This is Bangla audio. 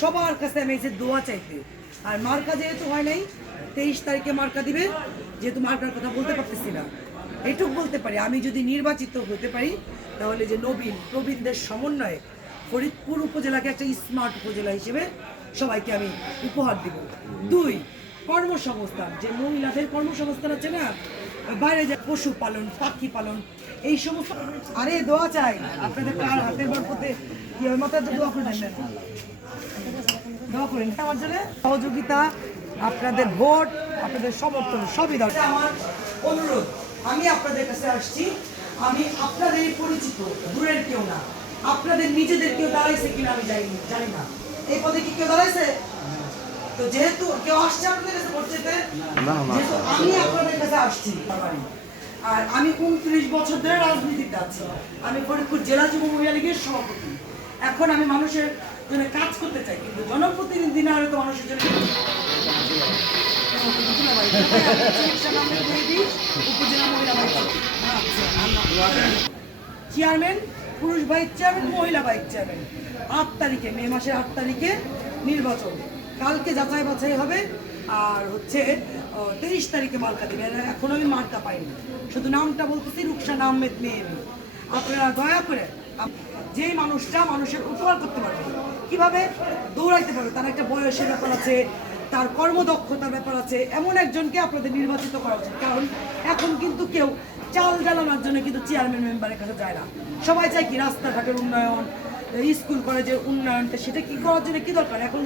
সবার কাছে আমি এসে দোয়া চাইতে। আর মার্কা যেহেতু হয় নাই, 23 তারিখে মার্কা দিবে, যেহেতু মার্কার কথা বলতে পারতেছি না, এটুক বলতে পারি আমি যদি নির্বাচিত হতে পারি তাহলে যে নবীন প্রবীণদের সমন্বয়ে ফরিদপুর উপজেলাকে একটা স্মার্ট উপজেলা হিসেবে সবাইকে আমি উপহার দিব। 2, কর্মসংস্থান, যে মহিলাদের কর্মসংস্থান আছে না, বাইরে যে পশুপালন, পাখি পালন, এই সমস্ত। আরে দোয়া চাই আপনাদের কার হাতের বরকতে কি হয়, মাথায় দোয়া করে দেন, দোয়া করেন আমার জন্য। সহযোগিতা, আপনাদের ভোট, আপনাদের সমর্থন সবই দরকার। আমার অনুরোধ, আমি আপনাদের কাছে আসছি, আমি আপনাদের পরিচিত, দূরের কেউ না, আপনাদের নিজেদের কেউ দাঁড়াইছে কিনা আমি জানি না। এই পদে কি কেউ দাঁড়াইছে? তো যেহেতু কেউ আসছে আপনাদের কাছে ভোট চেতে, যেহেতু আমি আপনাদের কাছে আসছি, আর আমি 29 বছর ধরে রাজনীতিতে আছি, আমি ফরিদপুর জেলা যুব মহিলা লীগের সভাপতি। এখন আমি মানুষের জন্য কাজ করতে চাই, কিন্তু জনপ্রতিনিধি না হলে তো মানুষের জন্য চেয়ারম্যান, পুরুষ ভাইস চেয়ারম্যান, মহিলা ভাইস চেয়ারম্যান, 8 তারিখে, মে মাসের 8 তারিখে নির্বাচন। কালকে যাচাই বাছাই হবে, আর হচ্ছে 23 তারিখে মার্কা দেবে। এখন আমি মার্কা পাইনি, শুধু নামটা বলতেছি, রুকসানা আহমেদ মেহেদি। আপনারা দয়া করে, যেই মানুষটা মানুষের উপকার করতে পারবে, কিভাবে দৌড়াইতে পারবে, তার একটা বয়সের ব্যাপার আছে, তার কর্মদক্ষতার ব্যাপার আছে, এমন একজনকে আপনাদের নির্বাচিত করা উচিত। কারণ এখন কিন্তু কেউ চাল জ্বালানোর জন্য কিন্তু চেয়ারম্যান মেম্বারের কাছে যায় না, সবাই চায় কি রাস্তাঘাটের উন্নয়ন, স্কুল কলেজের উন্নয়ন। সেটা কি করার জন্য কি দরকার এখন